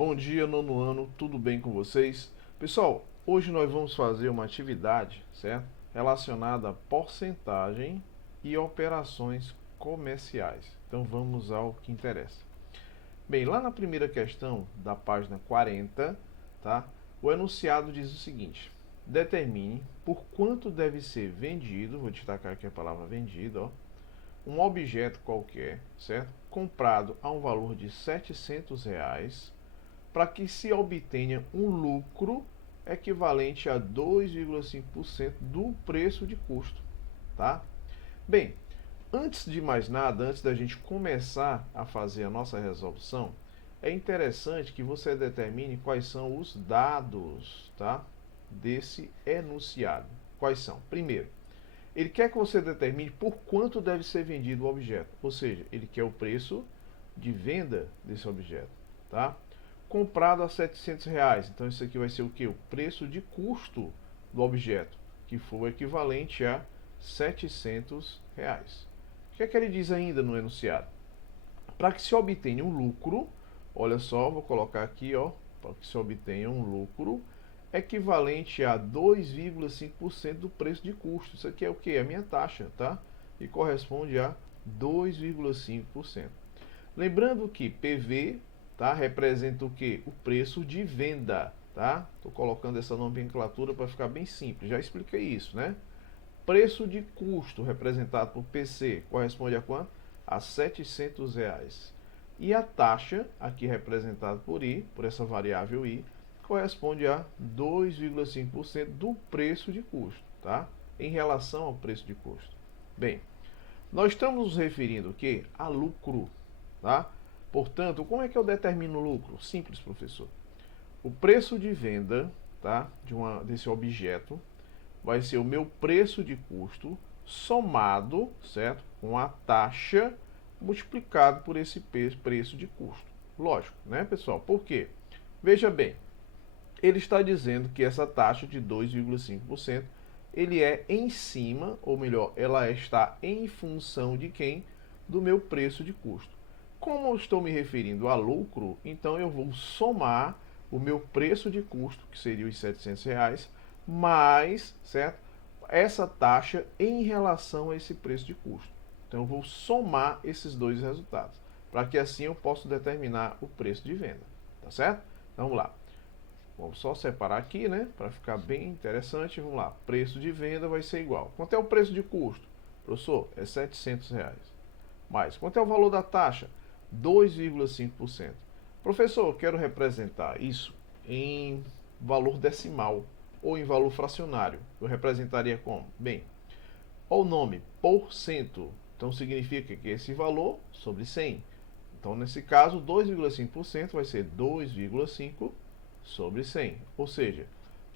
Bom dia, nono ano, tudo bem com vocês? Pessoal, hoje nós vamos fazer uma atividade, certo? Relacionada a porcentagem e operações comerciais. Então vamos ao que interessa. Bem, lá na primeira questão da página 40, tá? O enunciado diz o seguinte: determine por quanto deve ser vendido, vou destacar aqui a palavra vendido, ó, um objeto qualquer, certo? Comprado a um valor de R$ 700, para que se obtenha um lucro equivalente a 2,5% do preço de custo, tá? Bem, antes de mais nada, antes da gente começar a fazer a nossa resolução, é interessante que você determine quais são os dados, tá, desse enunciado. Quais são? Primeiro, ele quer que você determine por quanto deve ser vendido o objeto, ou seja, ele quer o preço de venda desse objeto, tá? Comprado a R$ 700, então isso aqui vai ser o que? O preço de custo do objeto, que for equivalente a R$ 700. O que é que ele diz ainda no enunciado? Para que se obtenha um lucro, olha só, vou colocar aqui, ó, para que se obtenha um lucro equivalente a 2,5% do preço de custo. Isso aqui é o que? A minha taxa, tá? E corresponde a 2,5%. Lembrando que PV, tá, representa o que? O preço de venda, tá? Estou colocando essa nomenclatura para ficar bem simples. Já expliquei isso, né? Preço de custo representado por PC corresponde a quanto? A R$ 700. E a taxa, aqui representada por I, por essa variável I, corresponde a 2,5% do preço de custo, tá? Em relação ao preço de custo. Bem, nós estamos nos referindo o quê? A lucro, tá? Portanto, como é que eu determino o lucro? Simples, professor. O preço de venda, tá, desse objeto vai ser o meu preço de custo somado, certo, com a taxa multiplicado por esse preço de custo. Lógico, né, pessoal? Por quê? Veja bem, ele está dizendo que essa taxa de 2,5% ele é em cima, ou melhor, ela está em função de quem? Do meu preço de custo. Como eu estou me referindo a lucro, então eu vou somar o meu preço de custo, que seria os R$ 700, mais, certo, essa taxa em relação a esse preço de custo. Então eu vou somar esses dois resultados, para que assim eu possa determinar o preço de venda, tá certo? Então vamos lá. Vamos só separar aqui, né, para ficar bem interessante. Vamos lá, preço de venda vai ser igual. Quanto é o preço de custo? Professor, é R$ 700. Mais, quanto é o valor da taxa? 2,5%. Professor, eu quero representar isso em valor decimal ou em valor fracionário. Eu representaria como? Bem, olha o nome, por cento. Então significa que esse valor sobre 100. Então nesse caso, 2,5% vai ser 2,5 sobre 100. Ou seja,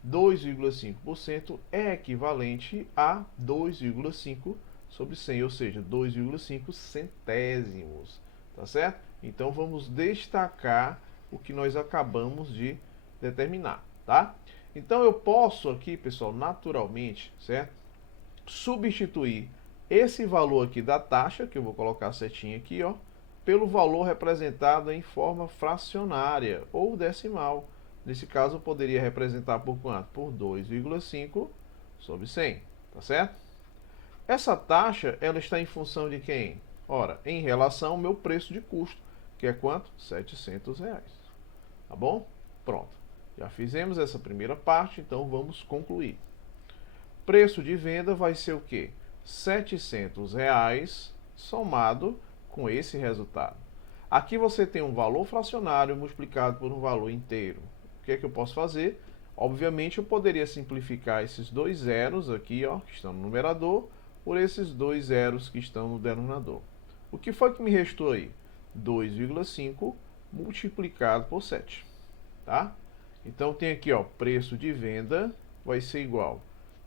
2,5% é equivalente a 2,5 sobre 100, ou seja, 2,5 centésimos, tá certo? Então vamos destacar o que nós acabamos de determinar, tá? Então eu posso aqui, pessoal, naturalmente, certo? Substituir esse valor aqui da taxa, que eu vou colocar a setinha aqui, ó, pelo valor representado em forma fracionária ou decimal. Nesse caso, eu poderia representar por quanto? Por 2,5 sobre 100, tá certo? Essa taxa, ela está em função de quem? Ora, em relação ao meu preço de custo, que é quanto? R$ 700. Tá bom? Pronto. Já fizemos essa primeira parte, então vamos concluir. Preço de venda vai ser o quê? R$ 700 somado com esse resultado. Aqui você tem um valor fracionário multiplicado por um valor inteiro. O que é que eu posso fazer? Obviamente eu poderia simplificar esses dois zeros aqui, ó, que estão no numerador, por esses dois zeros que estão no denominador. O que foi que me restou aí? 2,5 multiplicado por 7. Tá? Então tem aqui, ó, preço de venda vai ser igual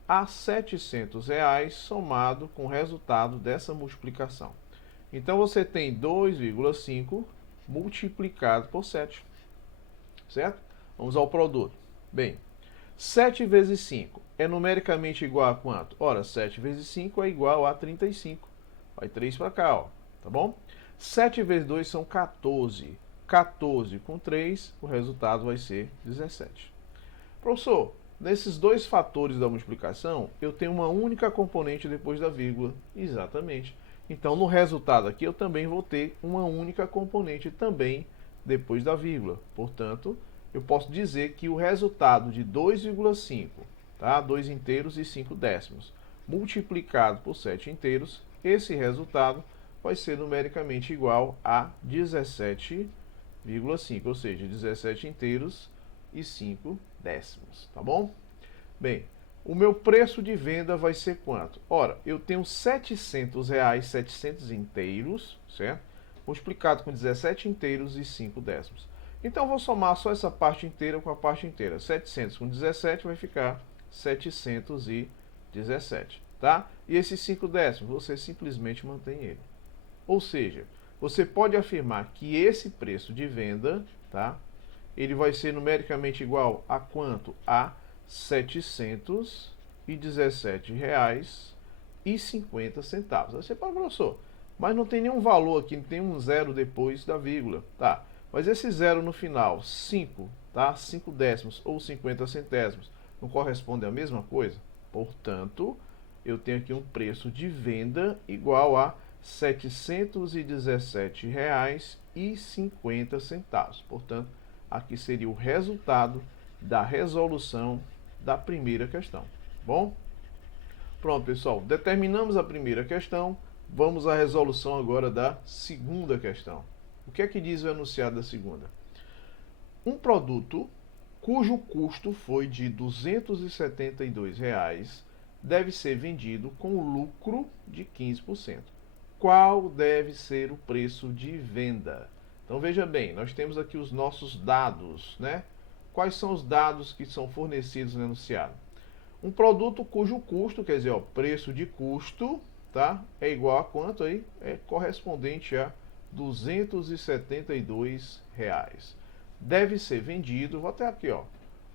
a R$ 700 somado com o resultado dessa multiplicação. Então você tem 2,5 multiplicado por 7. Certo? Vamos ao produto. Bem, 7 vezes 5 é numericamente igual a quanto? Ora, 7 vezes 5 é igual a 35. Vai 3 para cá, ó, tá bom? 7 vezes 2 são 14. 14 com 3, o resultado vai ser 17. Professor, nesses dois fatores da multiplicação, eu tenho uma única componente depois da vírgula. Exatamente. Então, no resultado aqui, eu também vou ter uma única componente também depois da vírgula. Portanto, eu posso dizer que o resultado de 2,5, tá? 2 inteiros e 5 décimos, multiplicado por 7 inteiros, esse resultado vai ser numericamente igual a 17,5, ou seja, 17 inteiros e 5 décimos, tá bom? Bem, o meu preço de venda vai ser quanto? Ora, eu tenho R$700, 700 inteiros, certo? Multiplicado com 17 inteiros e 5 décimos. Então, eu vou somar só essa parte inteira com a parte inteira. 700 com 17 vai ficar 717, tá? E esses 5 décimos, você simplesmente mantém ele. Ou seja, você pode afirmar que esse preço de venda, tá? Ele vai ser numericamente igual a quanto? A R$ 717,50. Você fala, professor, mas não tem nenhum valor aqui, não tem um zero depois da vírgula. Tá, mas esse zero no final, 5, tá? 5 décimos ou 50 centésimos, não corresponde à mesma coisa? Portanto, eu tenho aqui um preço de venda igual a R$ 717,50. Portanto, aqui seria o resultado da resolução da primeira questão. Bom? Pronto, pessoal. Determinamos a primeira questão. Vamos à resolução agora da segunda questão. O que é que diz o enunciado da segunda? Um produto cujo custo foi de R$ 272 deve ser vendido com lucro de 15%. Qual deve ser o preço de venda? Então veja bem, nós temos aqui os nossos dados, né? Quais são os dados que são fornecidos no enunciado? Um produto cujo custo, quer dizer, ó, preço de custo, tá? É igual a quanto aí? É correspondente a R$ 272. Deve ser vendido, vou até aqui, ó,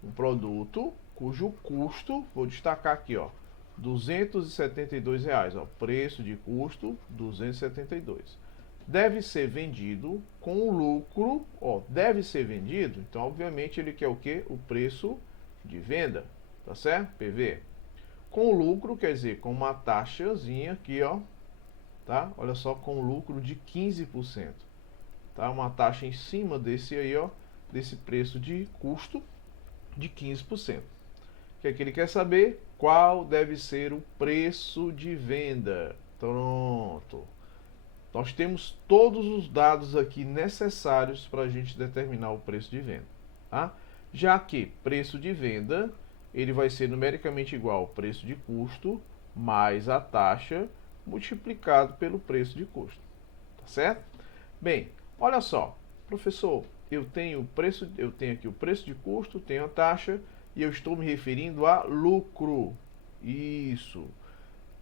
um produto cujo custo, vou destacar aqui, ó, R$ 272, ó, preço de custo 272. Deve ser vendido com lucro, ó, deve ser vendido, então obviamente ele quer o quê? O preço de venda, tá certo? PV. Com lucro, quer dizer, com uma taxazinha aqui, ó, tá? Olha só, com lucro de 15%, tá? Uma taxa em cima desse aí, ó, desse preço de custo de 15%. O que é que ele quer saber? Qual deve ser o preço de venda? Pronto. Nós temos todos os dados aqui necessários para a gente determinar o preço de venda, tá? Já que preço de venda, ele vai ser numericamente igual ao preço de custo mais a taxa multiplicado pelo preço de custo, tá certo? Bem, olha só, professor, eu tenho aqui o preço de custo, tenho a taxa e eu estou me referindo a lucro. Isso.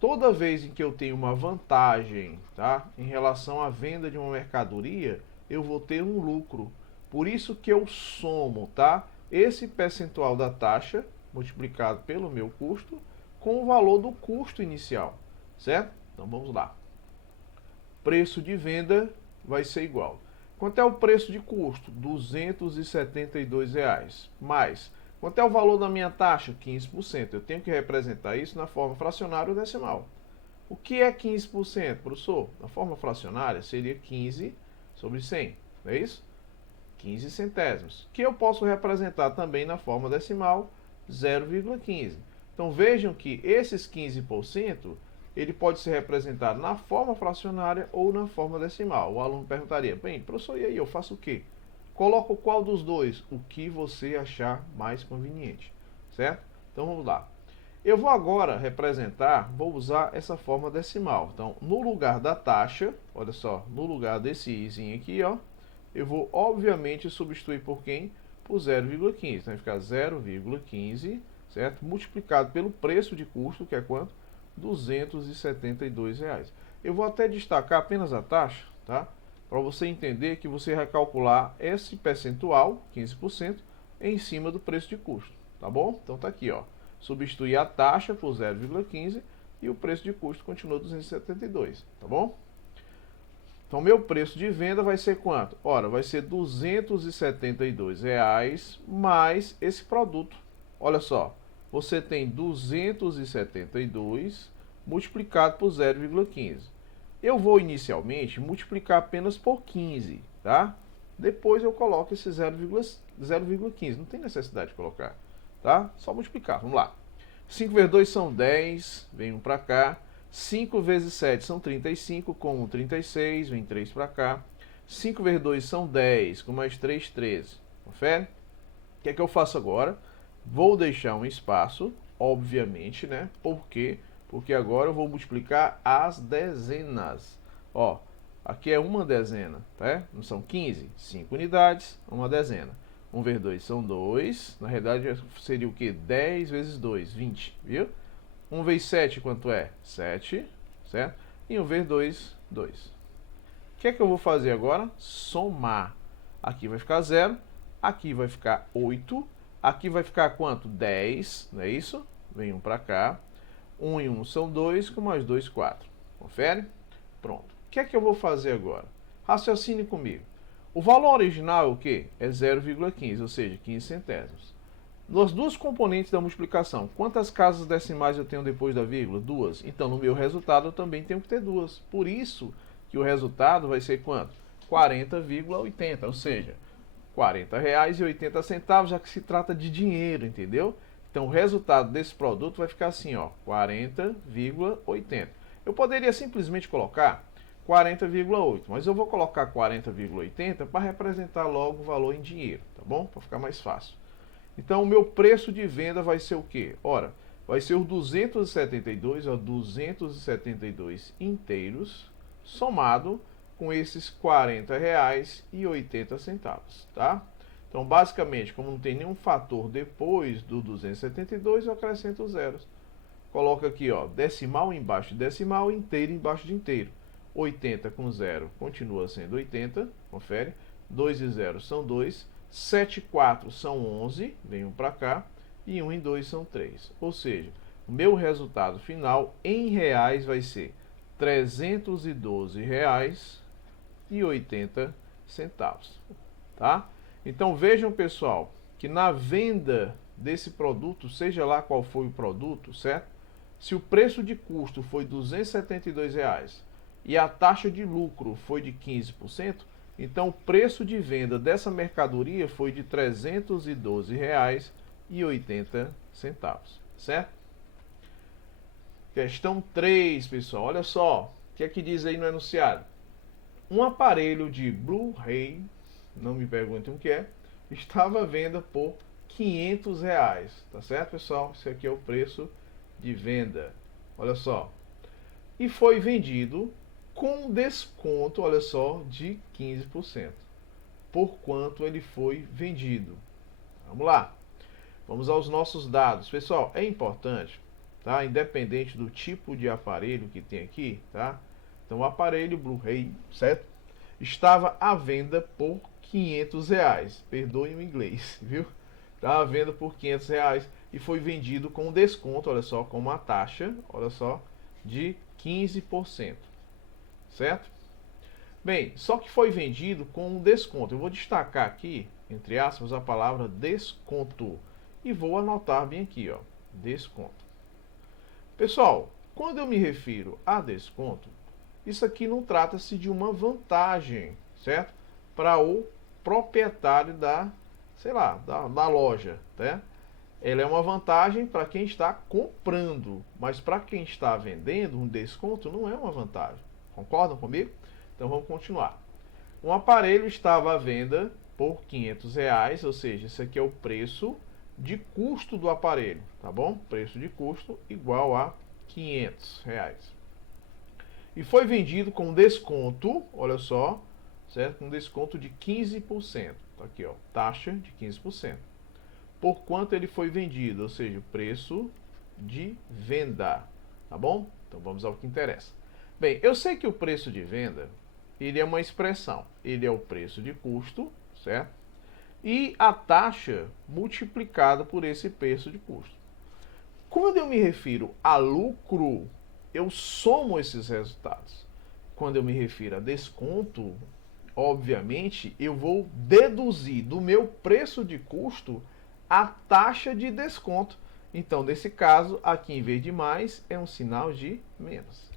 Toda vez em que eu tenho uma vantagem, tá, em relação à venda de uma mercadoria, eu vou ter um lucro. Por isso que eu somo, tá, esse percentual da taxa multiplicado pelo meu custo com o valor do custo inicial, certo? Então vamos lá. Preço de venda vai ser igual. Quanto é o preço de custo? R$ 272 mais. Quanto é o valor da minha taxa? 15%. Eu tenho que representar isso na forma fracionária ou decimal. O que é 15%, professor? Na forma fracionária seria 15 sobre 100, não é isso? 15 centésimos. Que eu posso representar também na forma decimal, 0,15. Então vejam que esses 15%, ele pode ser representado na forma fracionária ou na forma decimal. O aluno perguntaria, bem, professor, e aí, eu faço o quê? Coloco qual dos dois? O que você achar mais conveniente, certo? Então vamos lá. Eu vou agora representar, vou usar essa forma decimal. Então, no lugar da taxa, olha só, no lugar desse izinho aqui, ó, eu vou obviamente substituir por quem? Por 0,15. Então vai ficar 0,15, certo? Multiplicado pelo preço de custo, que é quanto? R$ 272. Eu vou até destacar apenas a taxa, tá? Para você entender que você vai calcular esse percentual, 15%, em cima do preço de custo, tá bom? Então tá aqui, ó, substituir a taxa por 0,15 e o preço de custo continua 272, tá bom? Então, meu preço de venda vai ser quanto? Ora, vai ser R$ 272 mais esse produto. Olha só, você tem 272 multiplicado por 0,15. Eu vou inicialmente multiplicar apenas por 15, tá? Depois eu coloco esse 0,15. Não tem necessidade de colocar, tá? Só multiplicar. Vamos lá. 5 vezes 2 são 10, vem 1 para cá. 5 vezes 7 são 35, com 1, 36, vem 3 para cá. 5 vezes 2 são 10, com mais 3, 13. Confere? O que é que eu faço agora? Vou deixar um espaço, obviamente, né? Por quê? Porque agora eu vou multiplicar as dezenas. Ó, aqui é uma dezena, tá? Não são 15? 5 unidades, uma dezena. 1 vezes 2 são 2. Na realidade, seria o quê? 10 vezes 2, 20, viu? 1 vezes 7, quanto é? 7, certo? E 1 vezes 2, 2. O que é que eu vou fazer agora? Somar. Aqui vai ficar 0, aqui vai ficar 8, aqui vai ficar quanto? 10, não é isso? Vem 1 para cá. 1 e 1 são 2, com mais 2, 4. Confere? Pronto. O que é que eu vou fazer agora? Raciocine comigo. O valor original é o quê? É 0,15, ou seja, 15 centésimos. Nas duas componentes da multiplicação, quantas casas decimais eu tenho depois da vírgula? 2. Então, no meu resultado, eu também tenho que ter 2. Por isso que o resultado vai ser quanto? 40,80, ou seja, R$ 40,80, já que se trata de dinheiro, entendeu? Então, o resultado desse produto vai ficar assim, ó, 40,80. Eu poderia simplesmente colocar 40,8, mas eu vou colocar 40,80 para representar logo o valor em dinheiro, tá bom? Para ficar mais fácil. Então, o meu preço de venda vai ser o quê? Ora, vai ser os 272, ó, 272 inteiros, somado com esses R$ 40,80, tá? Então, basicamente, como não tem nenhum fator depois do 272, eu acrescento zeros. Coloca aqui, ó, decimal embaixo de decimal, inteiro embaixo de inteiro. 80 com 0 continua sendo 80, confere. 2 e 0 são 2. 7 e 4 são 11, vem 1 para cá. E 1 e 2 são 3. Ou seja, o meu resultado final em reais vai ser R$ 312,80, tá? Então vejam, pessoal, que na venda desse produto, seja lá qual foi o produto, certo? Se o preço de custo foi R$ 272 e a taxa de lucro foi de 15%, então o preço de venda dessa mercadoria foi de R$ 312,80, certo? Questão 3, pessoal, olha só, o que é que diz aí no enunciado? Um aparelho de Blu-ray, não me perguntem o que é, estava à venda por R$ 500, tá certo, pessoal? Esse aqui é o preço de venda, olha só. E foi vendido com desconto, olha só, de 15%. Por quanto ele foi vendido? Vamos lá. Vamos aos nossos dados. Pessoal, é importante, tá? Independente do tipo de aparelho que tem aqui, tá? Então, o aparelho Blu-ray, certo? Estava à venda por R$ 500. Perdoem o inglês, viu? Estava à venda por R$ 500 e foi vendido com desconto, olha só, com uma taxa, olha só, de 15%. Certo? Bem, só que foi vendido com um desconto. Eu vou destacar aqui, entre aspas, a palavra desconto. E vou anotar bem aqui, ó, desconto. Pessoal, quando eu me refiro a desconto, isso aqui não trata-se de uma vantagem, certo? Para o proprietário da, sei lá, da loja, tá? Ela é uma vantagem para quem está comprando, mas para quem está vendendo, um desconto não é uma vantagem. Concordam comigo? Então vamos continuar. Um aparelho estava à venda por R$ 500, ou seja, esse aqui é o preço de custo do aparelho, tá bom? Preço de custo igual a R$ 500. E foi vendido com desconto, olha só, certo? Com desconto de 15%. Tá aqui, ó, taxa de 15%. Por quanto ele foi vendido, ou seja, o preço de venda, tá bom? Então vamos ao que interessa. Bem, eu sei que o preço de venda, ele é uma expressão, ele é o preço de custo, certo? E a taxa multiplicada por esse preço de custo. Quando eu me refiro a lucro, eu somo esses resultados. quando eu me refiro a desconto, obviamente, eu vou deduzir do meu preço de custo a taxa de desconto. Então, nesse caso, aqui em vez de mais, é um sinal de menos.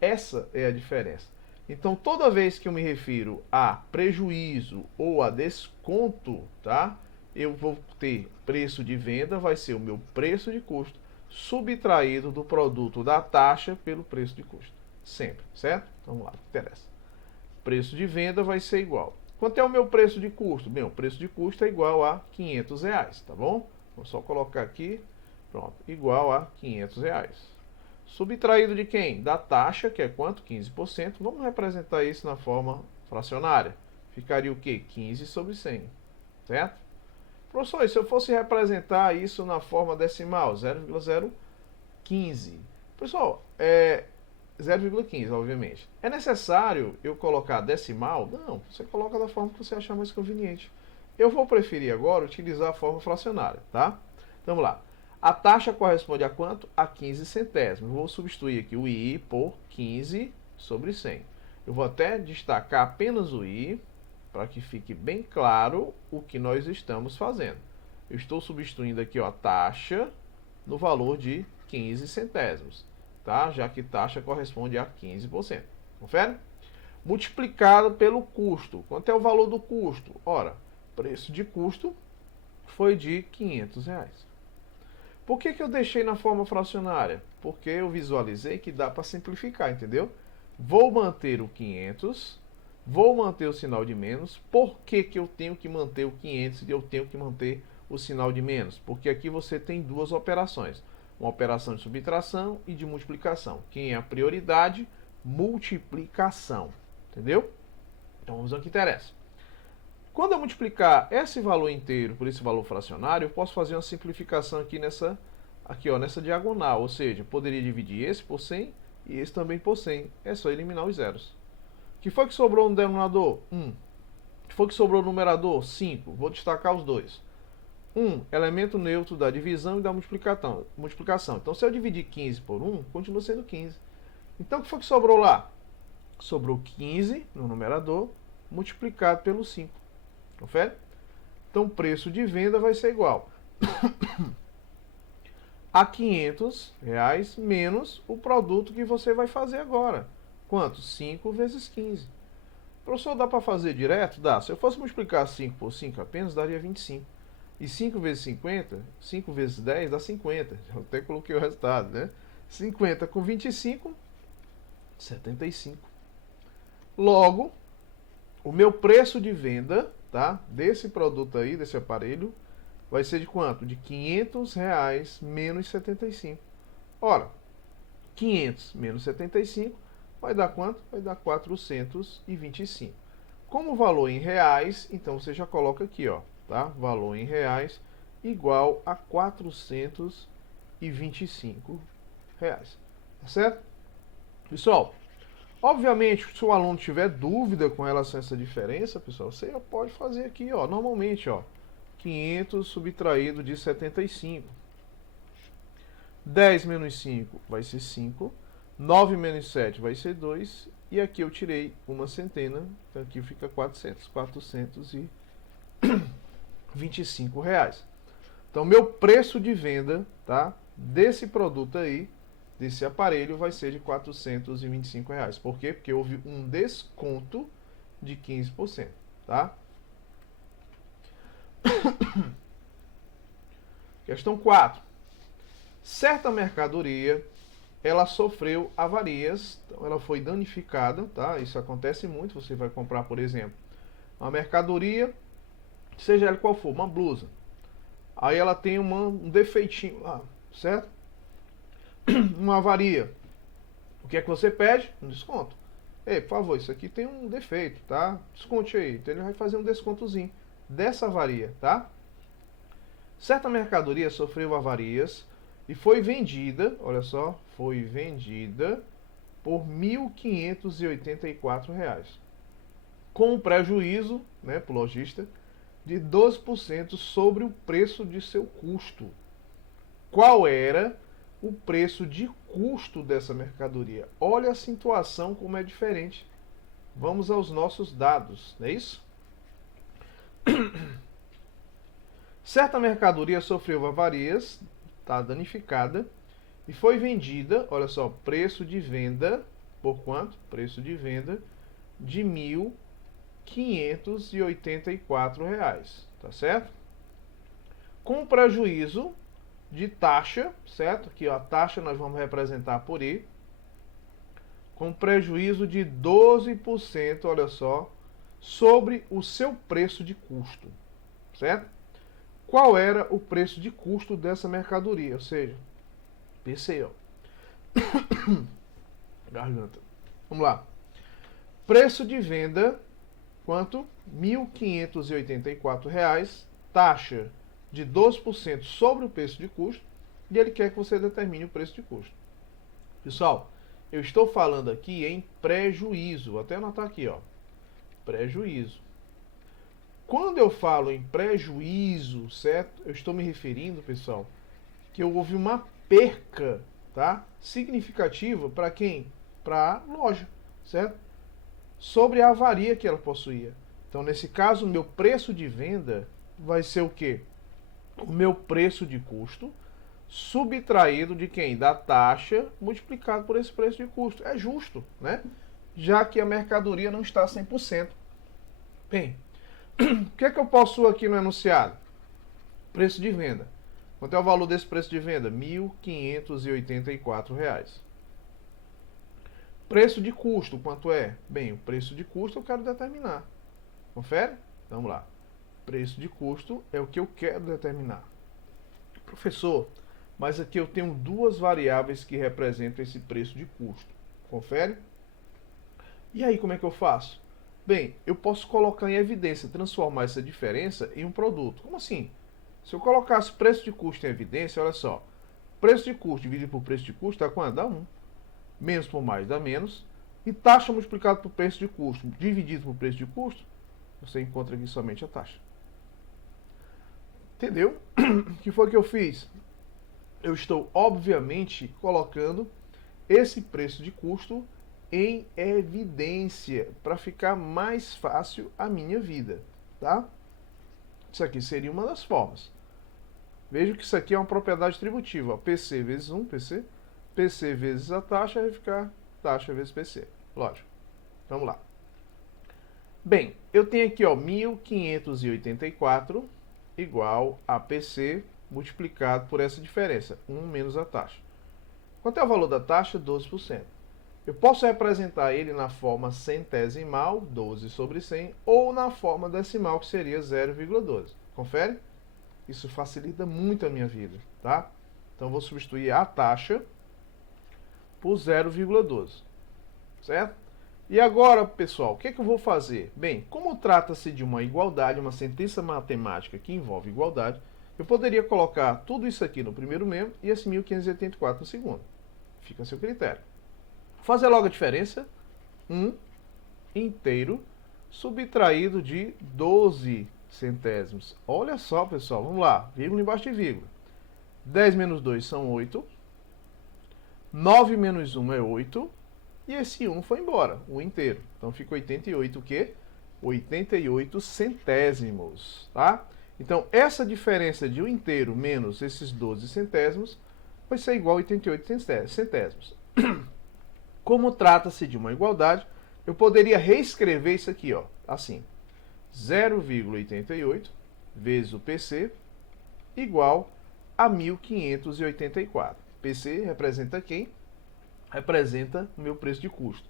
Essa é a diferença. Então, toda vez que eu me refiro a prejuízo ou a desconto, tá? Eu vou ter preço de venda, vai ser o meu preço de custo, subtraído do produto da taxa pelo preço de custo. Sempre, certo? Vamos lá, interessa. Preço de venda vai ser igual. Quanto é o meu preço de custo? Bem, o preço de custo é igual a R$500, tá bom? Vou só colocar aqui, pronto, igual a R$500. Subtraído de quem? Da taxa, que é quanto? 15%. Vamos representar isso na forma fracionária. Ficaria o quê? 15 sobre 100, certo? Professor, e se eu fosse representar isso na forma decimal? 0,015. Pessoal, 0,15, obviamente. É necessário eu colocar decimal? Não, você coloca da forma que você achar mais conveniente. Eu vou preferir agora utilizar a forma fracionária, tá? Então, vamos lá. A taxa corresponde a quanto? A 15 centésimos. Eu vou substituir aqui o I por 15 sobre 100. Eu vou até destacar apenas o I, para que fique bem claro o que nós estamos fazendo. Eu estou substituindo aqui ó, a taxa no valor de 15 centésimos, tá? Já que taxa corresponde a 15%. Confere? Multiplicado pelo custo. Quanto é o valor do custo? Ora, preço de custo foi de R$500. Por que eu deixei na forma fracionária? Porque eu visualizei que dá para simplificar, entendeu? Vou manter o 500, vou manter o sinal de menos. Por que eu tenho que manter o 500 e eu tenho que manter o sinal de menos? Porque aqui você tem duas operações. Uma operação de subtração e de multiplicação. Quem é a prioridade? Multiplicação. Entendeu? Então vamos ao que interessa. Quando eu multiplicar esse valor inteiro por esse valor fracionário, eu posso fazer uma simplificação aqui nessa diagonal. Ou seja, eu poderia dividir esse por 100 e esse também por 100. É só eliminar os zeros. O que foi que sobrou no denominador? 1. O que foi que sobrou no numerador? 5. Vou destacar os dois. 1, elemento neutro da divisão e da multiplicação. Então, se eu dividir 15 por 1, continua sendo 15. Então, o que foi que sobrou lá? Sobrou 15 no numerador, multiplicado pelo 5. Confere? Então, o preço de venda vai ser igual a R$500 menos o produto que você vai fazer agora. Quanto? 5 vezes 15. Professor, dá para fazer direto? Dá. Se eu fosse multiplicar 5 por 5 apenas, daria 25. E 5 vezes 50, 5 vezes 10 dá 50. Eu até coloquei o resultado, né? 50 com 25, 75. Logo, o meu preço de venda, tá, desse produto aí, desse aparelho, vai ser de quanto? De R$500 menos 75. Ora, 500 menos 75 vai dar quanto? Vai dar 425. Como o valor em reais, então você já coloca aqui, ó, tá? Valor em reais igual a R$425. Tá certo? Pessoal, obviamente, se o aluno tiver dúvida com relação a essa diferença, pessoal, você pode fazer aqui, ó, normalmente, ó, 500 subtraído de 75. 10 menos 5 vai ser 5. 9 menos 7 vai ser 2. E aqui eu tirei uma centena, então aqui fica 400. R$425. Então, meu preço de venda, tá, desse produto aí, desse aparelho, vai ser de R$425. Por quê? Porque houve um desconto de 15%, tá? Questão 4. Certa mercadoria, ela sofreu avarias, então ela foi danificada, tá? Isso acontece muito, você vai comprar, por exemplo, uma mercadoria, seja ela qual for, uma blusa. Aí ela tem um defeitinho lá, certo? Uma avaria. O que é que você pede? Um desconto. Ei, por favor, isso aqui tem um defeito, tá? Desconte aí. Então ele vai fazer um descontozinho dessa avaria, tá? Certa mercadoria sofreu avarias e foi vendida, olha só, foi vendida por R$1.584, com um prejuízo, né, para o lojista, de 12% sobre o preço de seu custo. Qual era o preço de custo dessa mercadoria. Olha a situação como é diferente. Vamos aos nossos dados, não é isso? Certa mercadoria sofreu avarias, está danificada, e foi vendida, olha só, preço de venda, por quanto? Preço de venda de R$ 1.584, tá certo? Com prejuízo de taxa, certo? Aqui ó, a taxa nós vamos representar por I, com prejuízo de 12%, olha só, sobre o seu preço de custo, certo? Qual era o preço de custo dessa mercadoria? Ou seja, PC, ó. Garganta. Vamos lá. Preço de venda, quanto? R$ 1.584, taxa de 12% sobre o preço de custo, e ele quer que você determine o preço de custo. Pessoal, eu estou falando aqui em prejuízo. Vou até anotar aqui, ó. Prejuízo. Quando eu falo em prejuízo, certo? Eu estou me referindo, pessoal, que houve uma perca, tá? Significativa para quem? Para a loja, certo? Sobre a avaria que ela possuía. Então, nesse caso, o meu preço de venda vai ser o quê? O meu preço de custo subtraído de quem? Da taxa multiplicado por esse preço de custo. É justo, né? Já que a mercadoria não está 100%. Bem, o que é que eu possuo aqui no enunciado? Preço de venda. Quanto é o valor desse preço de venda? R$ 1.584. Preço de custo, quanto é? Bem, o preço de custo eu quero determinar. Confere? Vamos lá. Preço de custo é o que eu quero determinar. Professor, mas aqui eu tenho duas variáveis que representam esse preço de custo. Confere? E aí, como é que eu faço? Bem, eu posso colocar em evidência, transformar essa diferença em um produto. Como assim? Se eu colocasse preço de custo em evidência, olha só. Preço de custo dividido por preço de custo dá quanto? Dá 1. Menos por mais dá menos. E taxa multiplicada por preço de custo dividido por preço de custo, você encontra aqui somente a taxa. Entendeu? O que foi que eu fiz? Eu estou, obviamente, colocando esse preço de custo em evidência para ficar mais fácil a minha vida, tá? Isso aqui seria uma das formas. Veja que isso aqui é uma propriedade tributiva. Ó. PC vezes 1, PC. PC vezes a taxa vai ficar taxa vezes PC. Lógico. Vamos lá. Bem, eu tenho aqui ó, 1.584 igual a PC multiplicado por essa diferença, 1 menos a taxa. Quanto é o valor da taxa? 12%. Eu posso representar ele na forma centesimal, 12 sobre 100, ou na forma decimal, que seria 0,12. Confere? Isso facilita muito a minha vida, tá? Então, vou substituir a taxa por 0,12, certo? E agora, pessoal, o que é que eu vou fazer? Bem, como trata-se de uma igualdade, uma sentença matemática que envolve igualdade, eu poderia colocar tudo isso aqui no primeiro membro e esse 1.584 no segundo. Fica a seu critério. Vou fazer logo a diferença. 1 inteiro subtraído de 12 centésimos. Olha só, pessoal, vamos lá. Vírgula embaixo de vírgula. 10 menos 2 são 8. 9 menos 1 é 8. E esse 1 foi embora, o inteiro. Então fica 88 o quê? 88 centésimos, tá? Então essa diferença de 1 inteiro menos esses 12 centésimos vai ser igual a 88 centésimos. Como trata-se de uma igualdade, eu poderia reescrever isso aqui, ó, assim. 0,88 vezes o PC igual a 1.584. PC representa quem? Representa o meu preço de custo.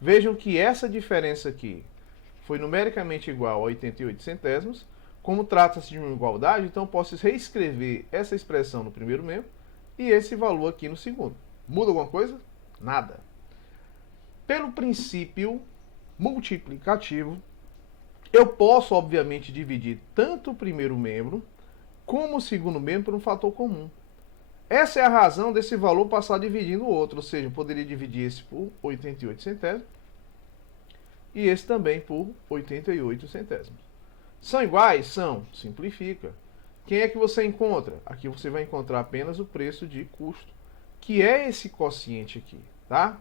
Vejam que essa diferença aqui foi numericamente igual a 88 centésimos. Como trata-se de uma igualdade, então posso reescrever essa expressão no primeiro membro e esse valor aqui no segundo. Muda alguma coisa? Nada. Pelo princípio multiplicativo, eu posso, obviamente, dividir tanto o primeiro membro como o segundo membro por um fator comum. Essa é a razão desse valor passar dividindo o outro, ou seja, eu poderia dividir esse por 88 centésimos e esse também por 88 centésimos. São iguais? São. Simplifica. Quem é que você encontra? Aqui você vai encontrar apenas o preço de custo, que é esse quociente aqui, tá?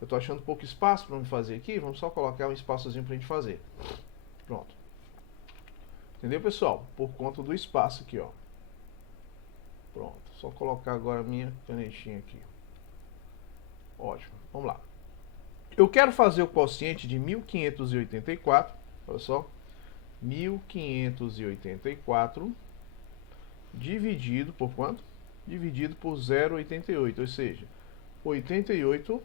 Eu estou achando pouco espaço para me fazer aqui, vamos só colocar um espaçozinho para a gente fazer. Pronto. Entendeu, pessoal? Por conta do espaço aqui, ó. Pronto. Só colocar agora a minha canetinha aqui. Ótimo. Vamos lá. Eu quero fazer o quociente de 1584. Olha só. 1584 dividido por quanto? Dividido por 0,88, ou seja, 88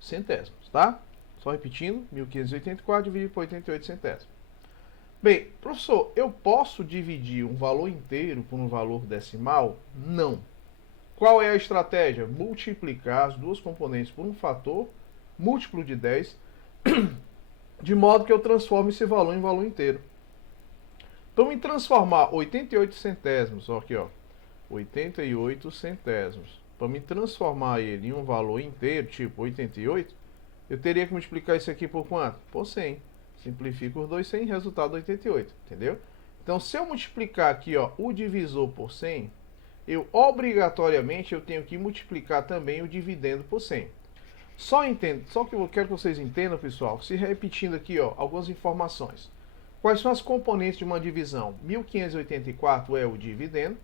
centésimos, tá? Só repetindo, 1584 dividido por 88 centésimos. Bem, professor, eu posso dividir um valor inteiro por um valor decimal? Não. Qual é a estratégia? Multiplicar as duas componentes por um fator múltiplo de 10, de modo que eu transforme esse valor em valor inteiro. Então, em transformar 88 centésimos, ó, aqui, ó, 88 centésimos, para me transformar ele em um valor inteiro, tipo 88, eu teria que multiplicar isso aqui por quanto? Por 100. Simplifico os dois 100, resultado 88, entendeu? Então, se eu multiplicar aqui, ó, o divisor por 100, eu obrigatoriamente eu tenho que multiplicar também o dividendo por 100. Só que eu quero que vocês entendam, pessoal, se repetindo aqui, ó, algumas informações. Quais são as componentes de uma divisão? 1584 é o dividendo,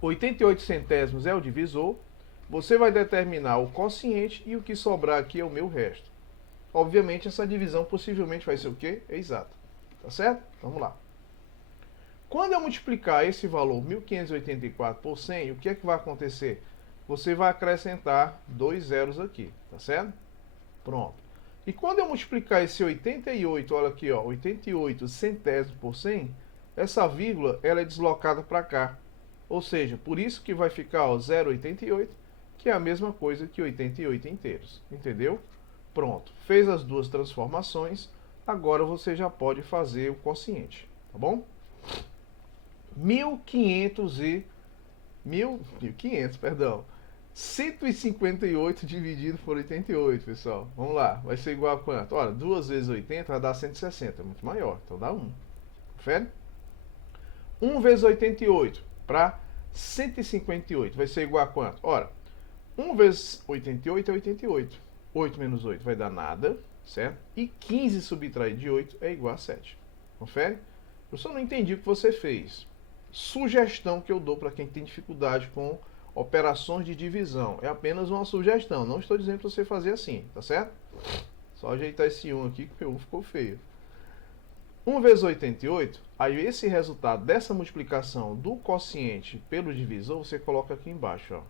88 centésimos é o divisor, você vai determinar o quociente e o que sobrar aqui é o meu resto. Obviamente, essa divisão possivelmente vai ser o quê? É exata. Tá certo? Vamos lá. Quando eu multiplicar esse valor 1584 por 100, o que é que vai acontecer? Você vai acrescentar 2 zeros aqui, tá certo? Pronto. E quando eu multiplicar esse 88, olha aqui, ó, 88 centésimos por 100, essa vírgula ela é deslocada para cá. Ou seja, por isso que vai ficar 0,88, que é a mesma coisa que 88 inteiros. Entendeu? Pronto. Fez as duas transformações, agora você já pode fazer o quociente, tá bom? 158 dividido por 88, pessoal. Vamos lá, vai ser igual a quanto? Olha, 2 vezes 80 vai dar 160, é muito maior, então dá 1. Confere? 1 vezes 88 para 158 vai ser igual a quanto? Ora, 1 vezes 88 é 88. 8 menos 8 vai dar nada, certo? E 15 subtraído de 8 é igual a 7. Confere? Eu só não entendi o que você fez. Sugestão que eu dou para quem tem dificuldade com operações de divisão. É apenas uma sugestão. Não estou dizendo para você fazer assim, tá certo? Só ajeitar esse 1 aqui que o 1 ficou feio. 1 vezes 88, aí esse resultado dessa multiplicação do quociente pelo divisor, você coloca aqui embaixo, ó.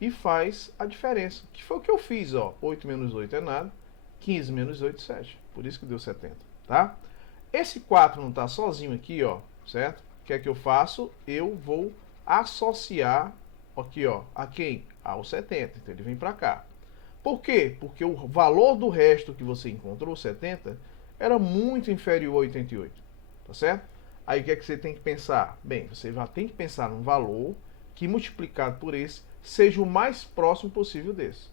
E faz a diferença, que foi o que eu fiz, ó. 8 menos 8 é nada, 15 menos 8 é 7. Por isso que deu 70, tá? Esse 4 não está sozinho aqui, ó, certo? O que é que eu faço? Eu vou associar aqui, ó, a quem? Ao 70, então ele vem para cá. Por quê? Porque o valor do resto que você encontrou, 70, era muito inferior a 88, tá certo? Aí o que é que você tem que pensar? Bem, você já tem que pensar num valor que multiplicado por esse seja o mais próximo possível desse.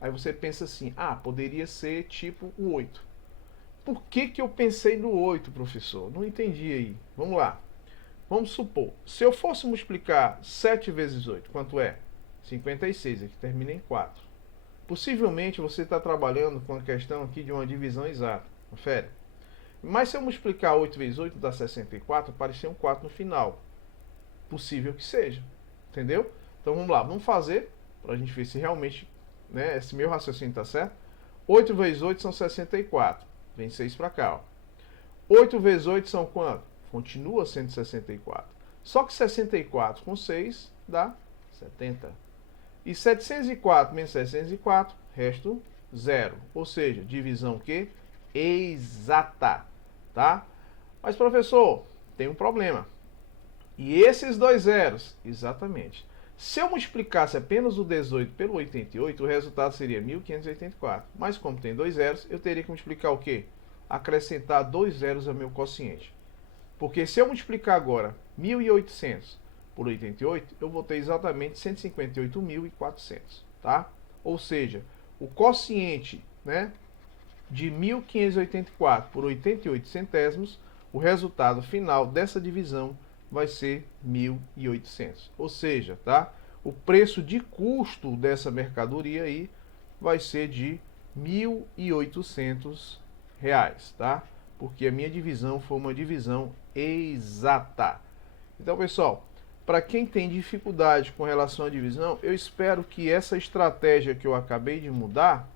Aí você pensa assim, ah, poderia ser tipo o 8. Por que que eu pensei no 8, professor? Não entendi aí. Vamos lá. Vamos supor, se eu fosse multiplicar 7 vezes 8, quanto é? 56, aqui termina em 4. Possivelmente você está trabalhando com a questão aqui de uma divisão exata. Confere? Mas se eu multiplicar 8 vezes 8 dá 64, apareceu um 4 no final. Possível que seja. Entendeu? Então vamos lá, vamos fazer, para a gente ver se realmente, né, esse meu raciocínio está certo. 8 vezes 8 são 64. Vem 6 para cá, ó. 8 vezes 8 são quanto? Continua sendo 64. Só que 64 com 6 dá 70. E 704 menos 704, resto 0. Ou seja, divisão que? Exata. Tá? Mas, professor, tem um problema. E esses dois zeros? Exatamente. Se eu multiplicasse apenas o 18 pelo 88, o resultado seria 1584. Mas como tem dois zeros, eu teria que multiplicar o quê? Acrescentar 2 zeros ao meu quociente. Porque se eu multiplicar agora 1.800 por 88, eu vou ter exatamente 158.400, tá? Ou seja, o quociente, né, de 1584 por 88 centésimos, o resultado final dessa divisão vai ser 1.800. Ou seja, tá? o preço de custo dessa mercadoria aí vai ser de R$ 1.800, tá? Porque a minha divisão foi uma divisão exata. Então, pessoal, para quem tem dificuldade com relação à divisão, eu espero que essa estratégia que eu acabei de mudar,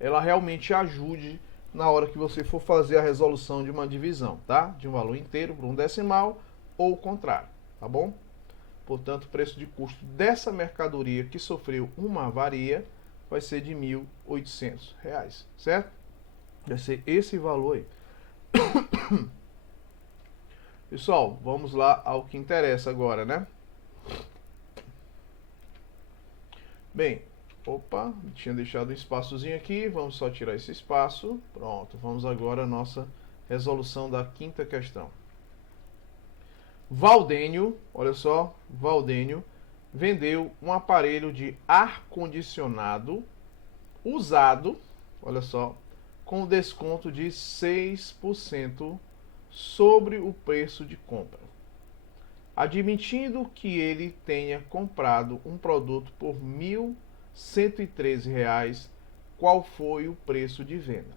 ela realmente ajude na hora que você for fazer a resolução de uma divisão, tá? De um valor inteiro para um decimal ou o contrário, tá bom? Portanto, o preço de custo dessa mercadoria que sofreu uma avaria vai ser de R$ 1.800, certo? Vai ser esse valor aí. Pessoal, vamos lá ao que interessa agora, né? Bem, opa, tinha deixado um espaçozinho aqui, vamos só tirar esse espaço. Pronto, vamos agora à nossa resolução da quinta questão. Valdênio, olha só, Valdênio vendeu um aparelho de ar-condicionado usado, olha só, com desconto de 6% sobre o preço de compra. Admitindo que ele tenha comprado um produto por R$ 1.113, qual foi o preço de venda?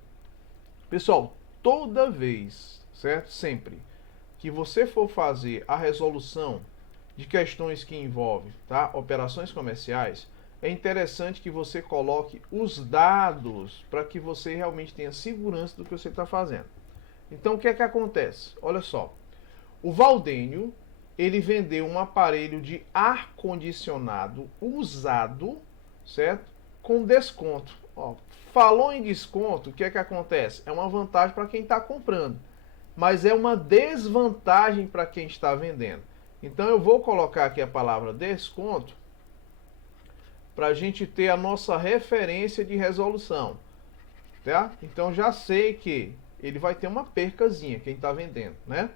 Pessoal, toda vez, certo? Sempre que você for fazer a resolução de questões que envolvem, tá, operações comerciais, é interessante que você coloque os dados para que você realmente tenha segurança do que você está fazendo. Então, o que é que acontece? Olha só, o Valdênio, ele vendeu um aparelho de ar-condicionado usado, certo? Com desconto. Ó, falou em desconto, o que é que acontece? É uma vantagem para quem está comprando, mas é uma desvantagem para quem está vendendo. Então eu vou colocar aqui a palavra desconto para a gente ter a nossa referência de resolução, tá? Então já sei que ele vai ter uma percazinha, quem está vendendo, né?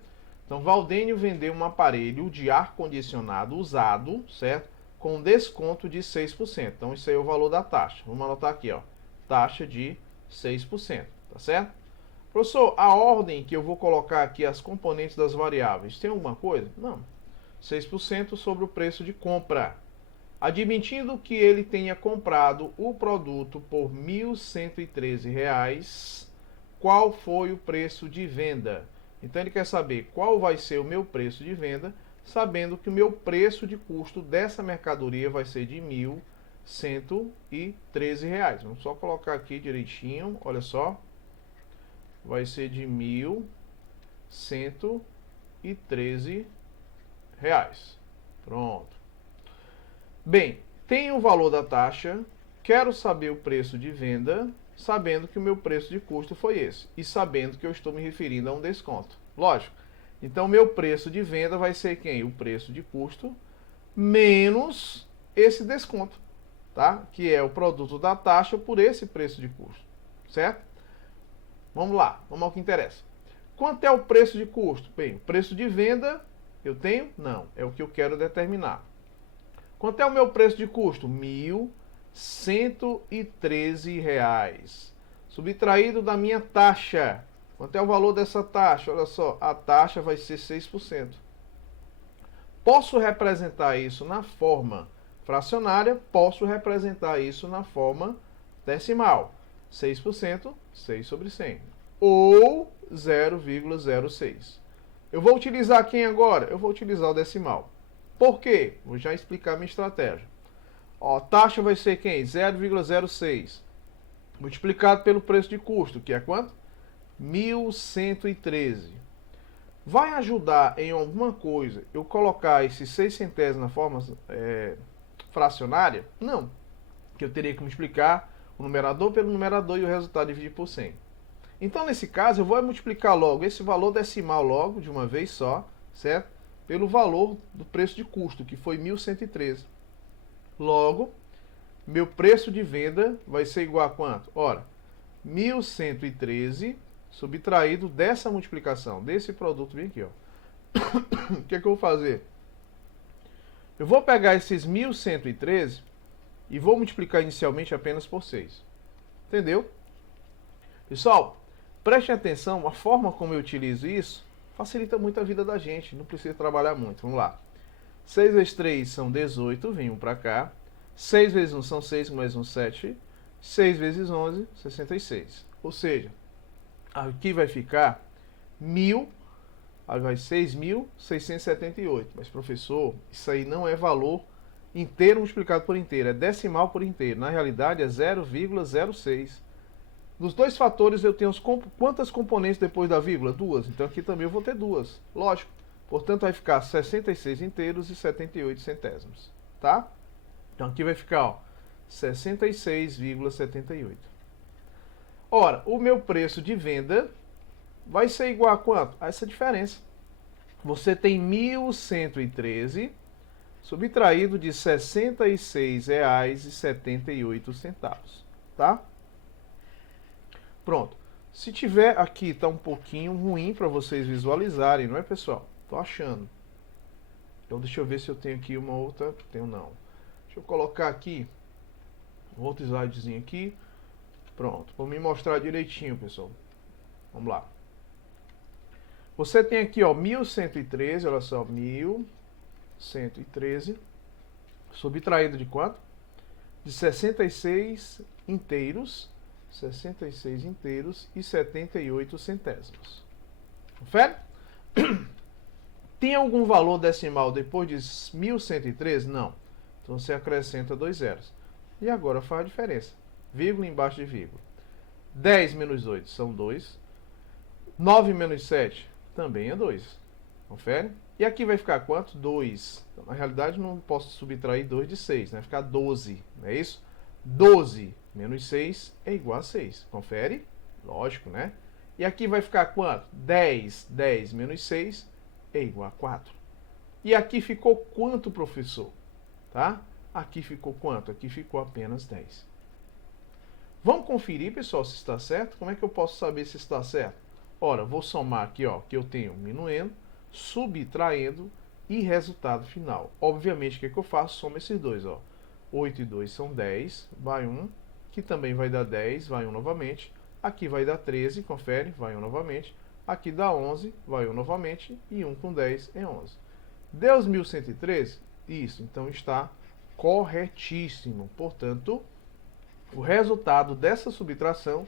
Então Valdênio vendeu um aparelho de ar-condicionado usado, certo? Com desconto de 6%. Então isso aí é o valor da taxa. Vamos anotar aqui, ó. Taxa de 6%, tá certo? Professor, a ordem que eu vou colocar aqui as componentes das variáveis, tem alguma coisa? Não. 6% sobre o preço de compra. Admitindo que ele tenha comprado o produto por R$ 1.113, qual foi o preço de venda? Então ele quer saber qual vai ser o meu preço de venda, sabendo que o meu preço de custo dessa mercadoria vai ser de R$ 1.113. Vamos só colocar aqui direitinho, olha só. Vai ser de R$ 1.113. Pronto. Bem, tenho o valor da taxa, quero saber o preço de venda, sabendo que o meu preço de custo foi esse, e sabendo que eu estou me referindo a um desconto. Lógico. Então, meu preço de venda vai ser quem? O preço de custo menos esse desconto, tá? Que é o produto da taxa por esse preço de custo, certo? Vamos lá, vamos ao que interessa. Quanto é o preço de custo? Bem, o preço de venda eu tenho? Não, é o que eu quero determinar. Quanto é o meu preço de custo? R$ 1.113. Subtraído da minha taxa. Quanto é o valor dessa taxa? Olha só, a taxa vai ser 6%. Posso representar isso na forma fracionária, posso representar isso na forma decimal. 6%, 6 sobre 100. Ou 0,06. Eu vou utilizar quem agora? Eu vou utilizar o decimal. Por quê? Vou já explicar minha estratégia. Ó, taxa vai ser quem? 0,06. Multiplicado pelo preço de custo, que é quanto? 1.113. Vai ajudar em alguma coisa eu colocar esses 6 centésimos na forma fracionária? Não. Que eu teria que multiplicar o numerador pelo numerador e o resultado dividir por 100. Então, nesse caso, eu vou multiplicar logo esse valor decimal logo, de uma vez só, certo? Pelo valor do preço de custo, que foi 1.113. Logo, meu preço de venda vai ser igual a quanto? Ora, 1.113 subtraído dessa multiplicação, desse produto bem aqui, ó. O que é que eu vou fazer? Eu vou pegar esses 1.113 e vou multiplicar inicialmente apenas por 6. Entendeu? Pessoal, prestem atenção, a forma como eu utilizo isso facilita muito a vida da gente, não precisa trabalhar muito. Vamos lá. 6 vezes 3 são 18, vem 1 para cá. 6 vezes 1 são 6, mais 1, 7. 6 vezes 11, 66. Ou seja, aqui vai ficar 1.000, aí vai 6.678. Mas, professor, isso aí não é valor inteiro multiplicado por inteiro, é decimal por inteiro. Na realidade, é 0,06. Dos dois fatores, eu tenho quantas componentes depois da vírgula? 2. Então, aqui também eu vou ter 2. Lógico. Portanto, vai ficar 66 inteiros e 78 centésimos. Tá? Então, aqui vai ficar, ó, 66,78. Ora, o meu preço de venda vai ser igual a quanto? A essa diferença. Você tem 1.113 subtraído de R$ 66,78, tá? Pronto. Se tiver aqui, tá um pouquinho ruim para vocês visualizarem, não é, pessoal? Tô achando. Então, deixa eu ver se eu tenho aqui uma outra. Tenho não. Deixa eu colocar aqui um outro slidezinho aqui. Pronto. Vou me mostrar direitinho, pessoal. Vamos lá. Você tem aqui, ó, 1.113, olha só, 1.113, subtraído de quanto? De 66 inteiros e 78 centésimos. Confere? Tem algum valor decimal depois de 1.113? Não. Então você acrescenta 2 zeros. E agora faz a diferença. Vírgula embaixo de vírgula. 10 menos 8 são 2. 9 menos 7 também é 2. Confere? E aqui vai ficar quanto? 2. Então, na realidade, não posso subtrair 2 de 6, né? Vai ficar 12, não é isso? 12 menos 6 é igual a 6. Confere? Lógico, né? E aqui vai ficar quanto? 10. 10 menos 6 é igual a 4. E aqui ficou quanto, professor? Tá? Aqui ficou quanto? Aqui ficou apenas 10. Vamos conferir, pessoal, se está certo? Como é que eu posso saber se está certo? Ora, vou somar aqui, ó, que eu tenho minuendo, subtraindo e resultado final. Obviamente, o que, é que eu faço? Somo esses dois, ó. 8 e 2 são 10, vai 1, que também vai dar 10, vai 1 novamente. Aqui vai dar 13, confere, vai 1 novamente. Aqui dá 11, vai 1 novamente. E 1 com 10 é 11. Deu os 1.113? Isso, então está corretíssimo. Portanto, o resultado dessa subtração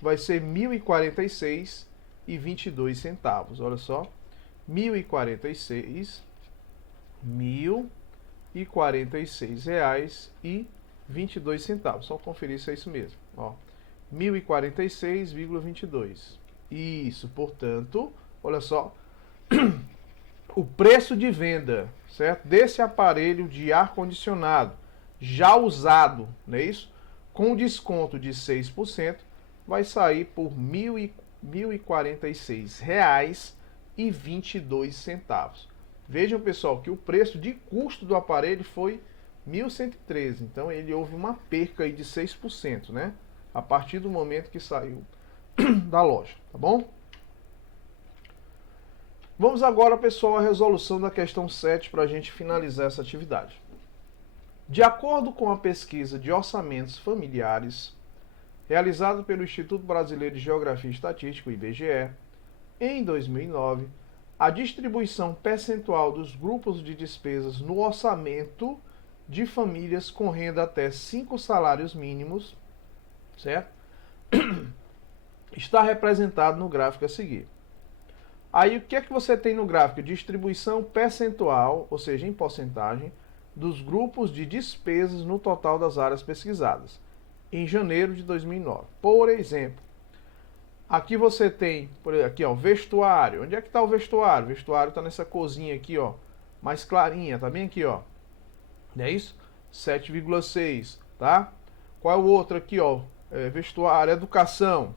vai ser 1.046,22 centavos. Olha só, 1.046 reais e 22 centavos. Só conferir se é isso mesmo. Ó, 1.046,22. Isso, portanto, olha só, o preço de venda, certo? Desse aparelho de ar-condicionado já usado, não é isso? Com desconto de 6%, vai sair por R$ 1.046,22. Vejam, pessoal, que o preço de custo do aparelho foi 1.113. Então, ele houve uma perca aí de 6%, né? A partir do momento que saiu da loja, tá bom? Vamos agora, pessoal, à resolução da questão 7 para a gente finalizar essa atividade. De acordo com a pesquisa de orçamentos familiares, realizado pelo Instituto Brasileiro de Geografia e Estatística, o IBGE, em 2009, a distribuição percentual dos grupos de despesas no orçamento de famílias com renda até 5 salários mínimos, certo? Está representado no gráfico a seguir. Aí o que é que você tem no gráfico? Distribuição percentual, ou seja, em porcentagem, dos grupos de despesas no total das áreas pesquisadas, em janeiro de 2009. Por exemplo, aqui você tem, aqui ó, vestuário. Onde é que está o vestuário? O vestuário está nessa corzinha aqui, ó, mais clarinha, tá bem aqui, ó. Não é isso? 7,6, tá? Qual é o outro aqui, ó? Vestuário, educação.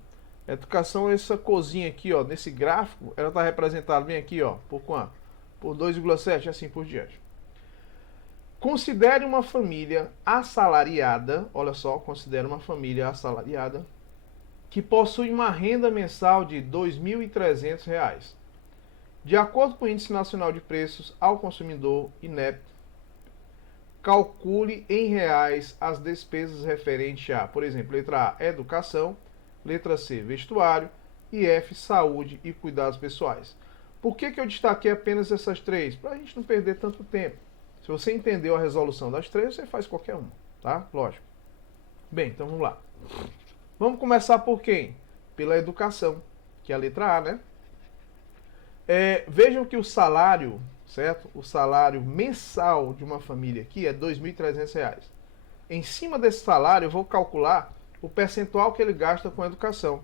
Educação é essa corzinha aqui, ó, nesse gráfico, ela está representada bem aqui, ó, por quanto? Por 2,7 e assim por diante. Considere uma família assalariada, olha só, considere uma família assalariada que possui uma renda mensal de R$ 2.300. De acordo com o Índice Nacional de Preços ao Consumidor, INEP, calcule em reais as despesas referentes a, por exemplo, letra A, educação, letra C, vestuário e F, saúde e cuidados pessoais. Por que eu destaquei apenas essas três? Para a gente não perder tanto tempo. Se você entendeu a resolução das três, você faz qualquer uma, tá? Lógico. Bem, então vamos lá. Vamos começar por quem? Pela educação, que é a letra A, né? Vejam que o salário, certo? O salário mensal de uma família aqui é R$ 2.300. Em cima desse salário, eu vou calcular o percentual que ele gasta com a educação.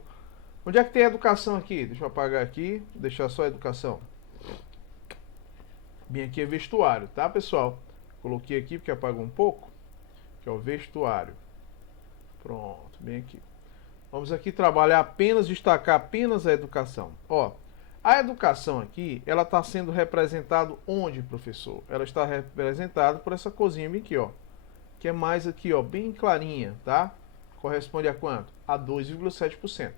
Onde é que tem a educação aqui? Deixa eu apagar aqui, deixar só a educação. Bem, aqui é vestuário, tá, pessoal? Coloquei aqui porque apagou um pouco, que é o vestuário. Pronto, bem aqui. Vamos aqui trabalhar apenas, destacar apenas a educação. Ó, a educação aqui, ela está sendo representada onde, professor? Ela está representada por essa corzinha bem aqui, ó. Que é mais aqui, ó, bem clarinha, tá? Corresponde a quanto? A 2,7%.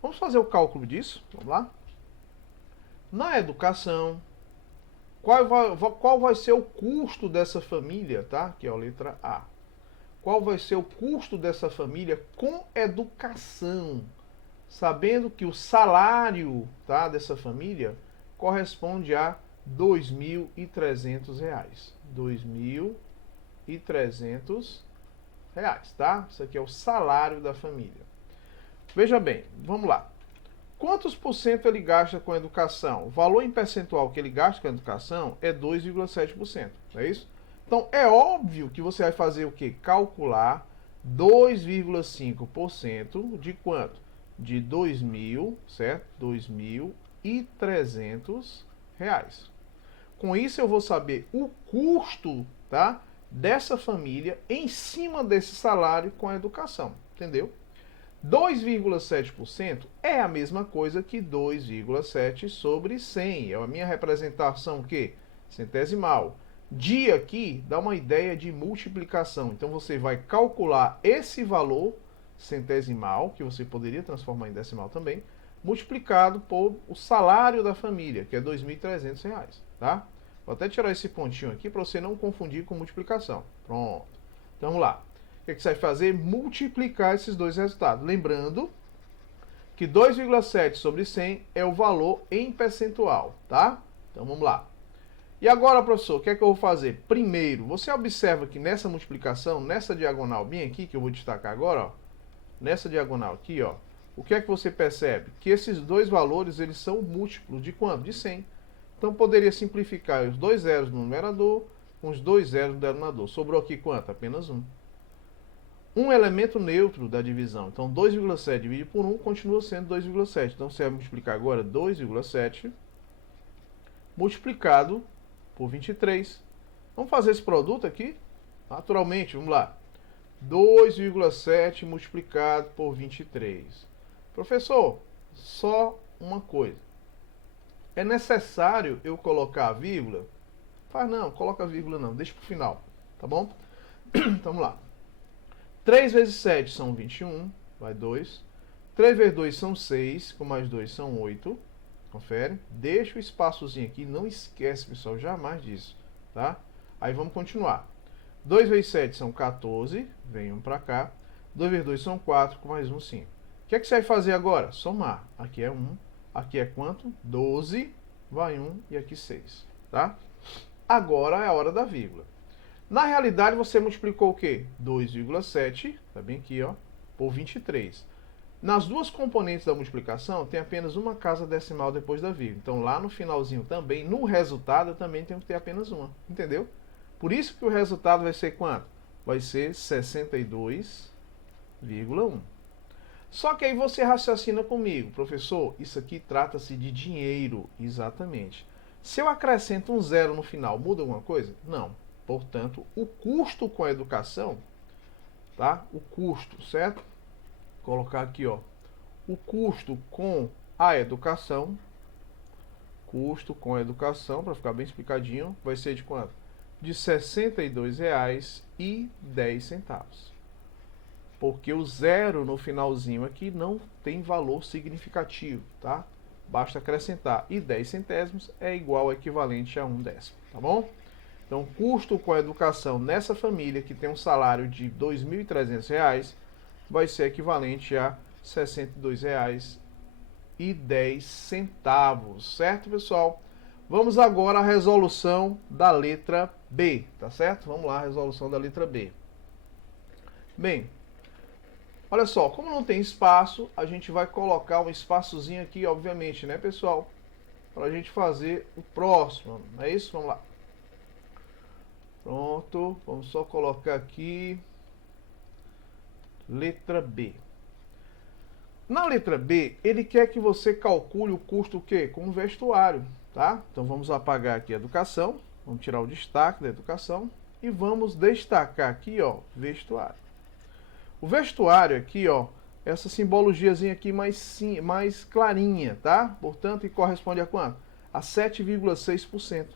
Vamos fazer o cálculo disso? Vamos lá? Na educação, qual vai ser o custo dessa família, tá? Que é a letra A. Qual vai ser o custo dessa família com educação? Sabendo que o salário, tá, dessa família corresponde a R$ 2.300. R$ 2.300, tá? Isso aqui é o salário da família. Veja bem, vamos lá. Quantos por cento ele gasta com educação? O valor em percentual que ele gasta com educação é 2,7%, não é isso? Então, é óbvio que você vai fazer o quê? Calcular 2,5% de quanto? De 2.000, certo? R$ 2.300. Com isso, eu vou saber o custo, tá, dessa família em cima desse salário com a educação, entendeu? 2,7% é a mesma coisa que 2,7 sobre 100. É a minha representação o quê? Centesimal. Dia aqui dá uma ideia de multiplicação. Então você vai calcular esse valor centesimal, que você poderia transformar em decimal também, multiplicado por o salário da família, que é R$ 2.300, tá? Vou até tirar esse pontinho aqui para você não confundir com multiplicação. Pronto. Então vamos lá. O que você vai fazer? Multiplicar esses dois resultados. Lembrando que 2,7 sobre 100 é o valor em percentual, tá? Então vamos lá. E agora, professor, o que é que eu vou fazer? Primeiro, você observa que nessa multiplicação, nessa diagonal bem aqui, que eu vou destacar agora, ó, nessa diagonal aqui, ó, o que é que você percebe? Que esses dois valores, eles são múltiplos de quanto? De 100. Então, poderia simplificar os dois zeros no numerador, com os dois zeros no denominador. Sobrou aqui quanto? Apenas 1. Um elemento neutro da divisão. Então, 2,7 dividido por 1 continua sendo 2,7. Então, você vai multiplicar agora 2,7 multiplicado por 23. Vamos fazer esse produto aqui? Naturalmente, vamos lá. 2,7 multiplicado por 23. Professor, só uma coisa. É necessário eu colocar a vírgula? Faz não, coloca a vírgula não, deixa para o final, tá bom? Então, vamos lá. 3 vezes 7 são 21, vai 2. 3 vezes 2 são 6, com mais 2 são 8. Confere. Deixa o espaçozinho aqui, não esquece, pessoal, jamais disso, tá? Aí vamos continuar. 2 vezes 7 são 14, vem 1 para cá. 2 vezes 2 são 4, com mais 1, 5. O que é que você vai fazer agora? Somar. Aqui é 1, aqui é quanto? 12, vai 1 e aqui 6, tá? Agora é a hora da vírgula. Na realidade, você multiplicou o quê? 2,7, tá bem aqui, ó, por 23. Nas duas componentes da multiplicação, tem apenas uma casa decimal depois da vírgula. Então, lá no finalzinho também, no resultado, eu também tenho que ter apenas uma. Entendeu? Por isso que o resultado vai ser quanto? Vai ser 62,1. Só que aí você raciocina comigo, professor, isso aqui trata-se de dinheiro. Exatamente. Se eu acrescento um zero no final, muda alguma coisa? Não. Portanto, o custo com a educação, tá? O custo, certo? Vou colocar aqui, ó. O custo com a educação, para ficar bem explicadinho, vai ser de quanto? De R$ 62,10. Porque o zero no finalzinho aqui não tem valor significativo, tá? Basta acrescentar. E 10 centésimos é igual ao equivalente a 1 décimo, tá bom? Então, custo com a educação nessa família que tem um salário de R$ 2.300 vai ser equivalente a R$ 62,10, certo, pessoal? Vamos agora à resolução da letra B, tá certo? Vamos lá, a resolução da letra B. Bem, olha só, como não tem espaço, a gente vai colocar um espaçozinho aqui, obviamente, né, pessoal? Para a gente fazer o próximo, não é isso? Vamos lá. Pronto, vamos só colocar aqui, letra B. Na letra B, ele quer que você calcule o custo o quê? Com o vestuário, tá? Então vamos apagar aqui a educação, vamos tirar o destaque da educação e vamos destacar aqui, ó, vestuário. O vestuário aqui, ó, essa simbologiazinha aqui mais clarinha, tá? Portanto, e corresponde a quanto? A 7,6%.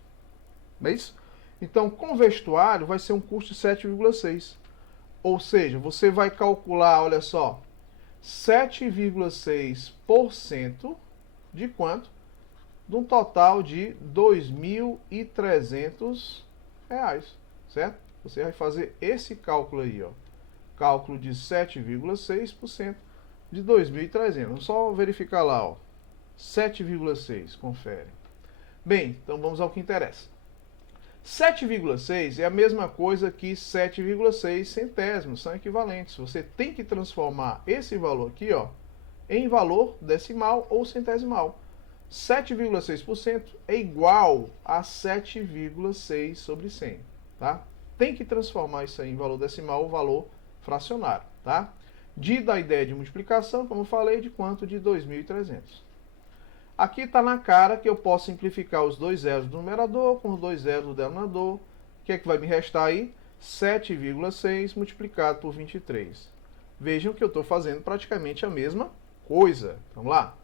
Não é isso? Então, com vestuário vai ser um custo de 7,6%. Ou seja, você vai calcular, olha só, 7,6% de quanto? De um total de R$ 2.300, certo? Você vai fazer esse cálculo aí, ó. Cálculo de 7,6% de 2.300. Vamos só verificar lá, ó. 7,6, confere. Bem, então vamos ao que interessa. 7,6 é a mesma coisa que 7,6 centésimos, são equivalentes. Você tem que transformar esse valor aqui, ó, em valor decimal ou centesimal. 7,6% é igual a 7,6 sobre 100, tá? Tem que transformar isso aí em valor decimal ou valor fracionário, tá? Da ideia de multiplicação, como eu falei, de quanto? De 2.300. Aqui está na cara que eu posso simplificar os dois zeros do numerador com os dois zeros do denominador. O que é que vai me restar aí? 7,6 multiplicado por 23. Vejam que eu estou fazendo praticamente a mesma coisa. Vamos lá?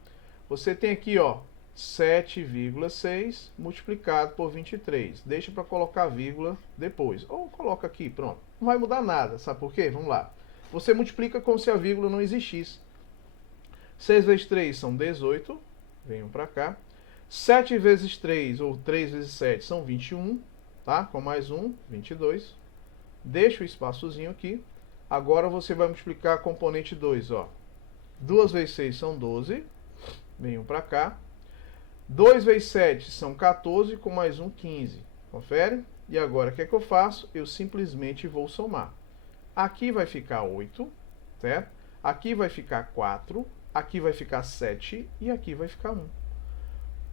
Você tem aqui, ó, 7,6 multiplicado por 23. Deixa para colocar vírgula depois. Ou coloca aqui, pronto. Não vai mudar nada, sabe por quê? Vamos lá. Você multiplica como se a vírgula não existisse. 6 vezes 3 são 18. Venham para cá. 7 vezes 3, ou 3 vezes 7, são 21, tá? Com mais 1, 22. Deixa o espaçozinho aqui. Agora você vai multiplicar a componente 2, ó. 2 vezes 6 são 12. Venham para cá. 2 vezes 7 são 14, com mais 1, 15. Confere? E agora, o que é que eu faço? Eu simplesmente vou somar. Aqui vai ficar 8, certo? Aqui vai ficar 4. Aqui vai ficar 7 e aqui vai ficar 1.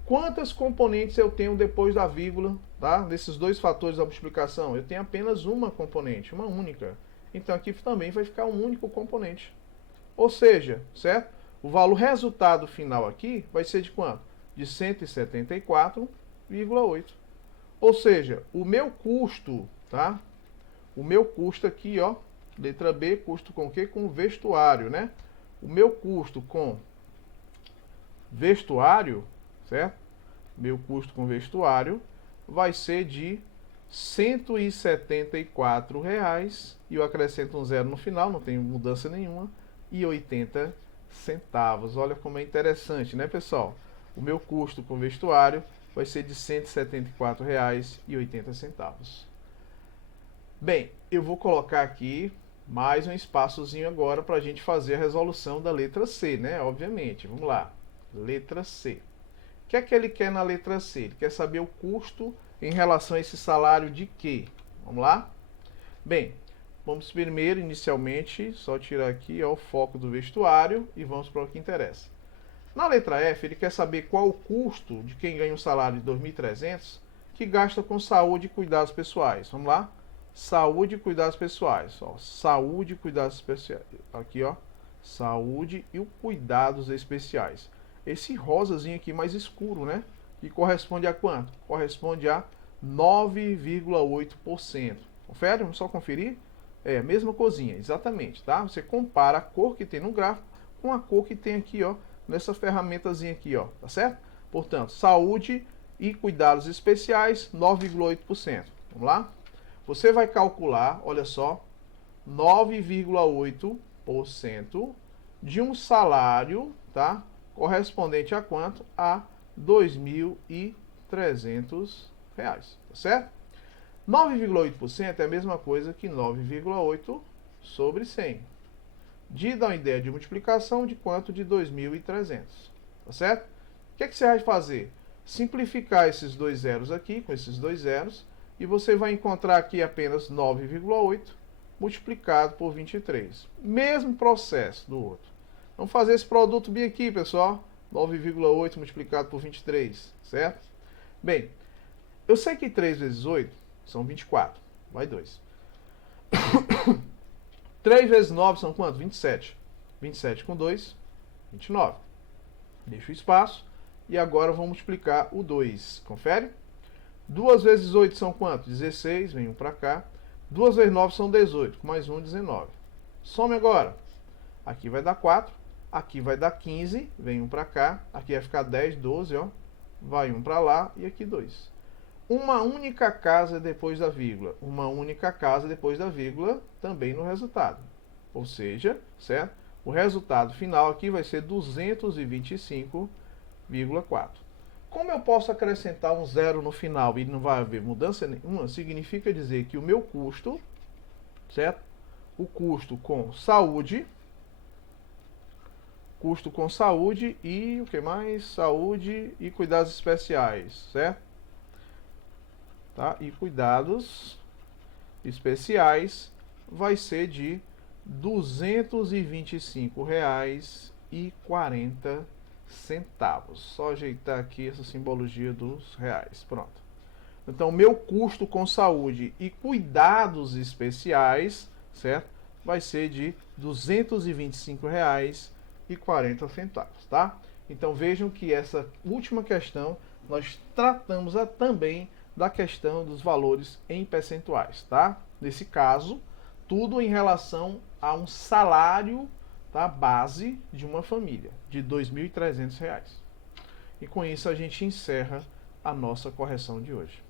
Quantas componentes eu tenho depois da vírgula, tá? Desses dois fatores da multiplicação? Eu tenho apenas uma componente, uma única. Então aqui também vai ficar um único componente. Ou seja, certo? O valor resultado final aqui vai ser de quanto? De 174,8. Ou seja, o meu custo, tá? O meu custo aqui, ó, letra B, custo com o quê? Com vestuário, né? O meu custo com vestuário, certo? Meu custo com vestuário vai ser de R$ 174,00, e eu acrescento um zero no final, não tem mudança nenhuma, e 80 centavos. Olha como é interessante, né, pessoal? O meu custo com vestuário vai ser de R$ 174,80. Bem, eu vou colocar aqui mais um espaçozinho agora para a gente fazer a resolução da letra C, né? Obviamente. Vamos lá. Letra C. O que é que ele quer na letra C? Ele quer saber o custo em relação a esse salário de quê? Vamos lá? Bem, vamos primeiro, inicialmente, só tirar aqui ó, o foco do vestuário e vamos para o que interessa. Na letra F, ele quer saber qual o custo de quem ganha um salário de 2.300 que gasta com saúde e cuidados pessoais. Vamos lá? Saúde e cuidados pessoais. Ó, saúde e cuidados especiais. Aqui, ó. Saúde e cuidados especiais. Esse rosazinho aqui mais escuro, né? Que corresponde a quanto? Corresponde a 9,8%. Confere? Vamos só conferir? É a mesma corzinha, exatamente, tá? Você compara a cor que tem no gráfico com a cor que tem aqui, ó. Nessa ferramentazinha aqui, ó. Tá certo? Portanto, saúde e cuidados especiais, 9,8%. Vamos lá? Você vai calcular, olha só, 9,8% de um salário, tá? Correspondente a quanto? A R$ 2.300, tá certo? 9,8% é a mesma coisa que 9,8 sobre 100. Dá uma ideia de multiplicação de quanto? De 2.300, tá certo? O que é que você vai fazer? simplificar esses dois zeros aqui, com esses dois zeros, e você vai encontrar aqui apenas 9,8 multiplicado por 23. Mesmo processo do outro. Vamos fazer esse produto bem aqui, pessoal. 9,8 multiplicado por 23, certo? Bem, eu sei que 3 vezes 8 são 24. Vai 2. 3 vezes 9 são quanto? 27. 27 com 2, 29. Deixa o espaço. E agora vamos multiplicar o 2. Confere? 2 vezes 8 são quanto? 16. Vem um para cá. 2 vezes 9 são 18. Com mais um, 19. Some agora. Aqui vai dar 4. Aqui vai dar 15. Vem um para cá. Aqui vai ficar 10, 12. Ó. Vai um para lá. E aqui 2. Uma única casa depois da vírgula. Uma única casa depois da vírgula também no resultado. Ou seja, certo? O resultado final aqui vai ser 225,4. Como eu posso acrescentar um zero no final e não vai haver mudança nenhuma, significa dizer que o meu custo, certo? O custo com saúde e o que mais? Saúde e cuidados especiais, certo? Tá? E cuidados especiais vai ser de R$ 225,40. Só ajeitar aqui essa simbologia dos reais. Pronto. Então, meu custo com saúde e cuidados especiais, certo? Vai ser de R$ 225,40, tá? Então, vejam que essa última questão nós tratamos também da questão dos valores em percentuais, tá? Nesse caso, tudo em relação a um salário, tá, base de uma família, de R$ 2.300. E com isso a gente encerra a nossa correção de hoje.